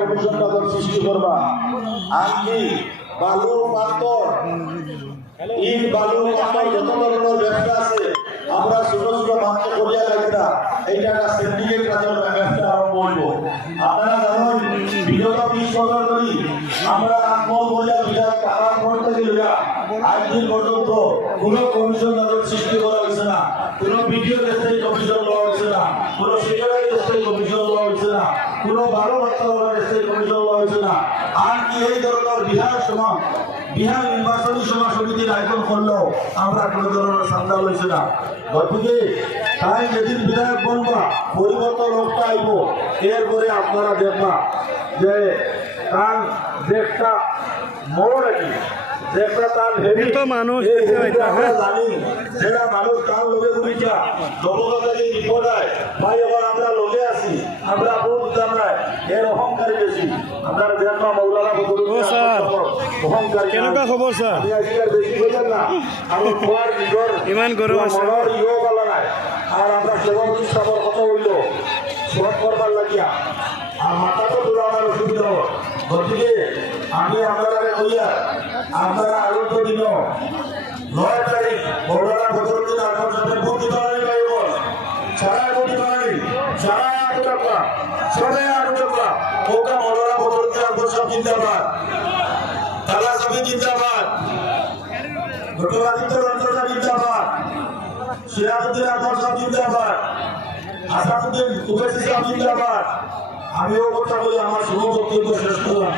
Commission পদক সৃষ্টি করবা আনকি বালু পাথর ইট বালু পাথর যত ধরনের ব্যবসা আছে আমরা ছোট ছোট মাত্র করিয়া লাগিরা এইটা একটা সিন্ডিকেট কাজের ব্যবসা আরম্ভ হইব। আপনারা জানেন বিগত 20 বছর ধরে আমরা আত্মল বলিয়া বিরাট কারার করতে গেলে আজ দিন পর্যন্ত কোনো কমিশন পদক সৃষ্টি করা হয়েছে না, কোনো ভিডিও স্থায়ী কমিশন লওয়া হয়েছে না, কোনো সেক্রেটারি স্থায়ী কমিশন লওয়া হয়েছে না, কোনো 12 বার্তাবরণ স্থায়ী কমিশন লওয়া হয়েছে না। আর কি এই ধরনের বিহার নির্বাচনী সভা সমিতির আয়োজন করলেও আমরা কোনো ধরনের সান্দা লইছি না। গতিকে তাই যেদিন বিধায়ক বনবা পরিবর্তন লোকটা আইব এরপরে আপনারা দেখবা যে তার একটা মোড় নাকি দেখটা তার হেভি তো মানুষ জানি যেটা মানুষ তার লোকে বুঝা দমকাতারি বিপদ হয় ভাই এবার আমরা লোকে আছি আমরা ভোট দিতাম না এর অহংকারী বেশি আপনারা দেখবা মৌলানা অহংকারী কেনকা খবর স্যার বেশি হইলেন না আমি খোয়ার নিজর ইমান গরম আছে ইয়ে বলা নাই আর আমরা সেবন সাবর কথা হইল সব করবার লাগিয়া আর মাথা তো দূর আমার অসুবিধা হয়। গতিকে আমি আপনারা কইয়া আপনারা আগত দিন 9 তারিখ মৌলানা বদরুদ্দিন আহমদ সাহেব ভোট দিতে পারেন ভাই বল সারা ভোট দিতে পারেন সারা 8 টাকা সাড়ে 8 টাকা ওটা মৌলানা বদরুদ্দিন আহমদ সাহেব জিন্দাবাদ তালা সাহেব জিন্দাবাদ ঘটনাদিত্য রঞ্জন সাহেব জিন্দাবাদ সিরাজউদ্দিন আহমদ সাহেব জিন্দাবাদ আসাদুদ্দিন ওবেসি সাহেব জিন্দাবাদ। আমিও কথা বলি আমার শুভ বক্তব্য শেষ করলাম।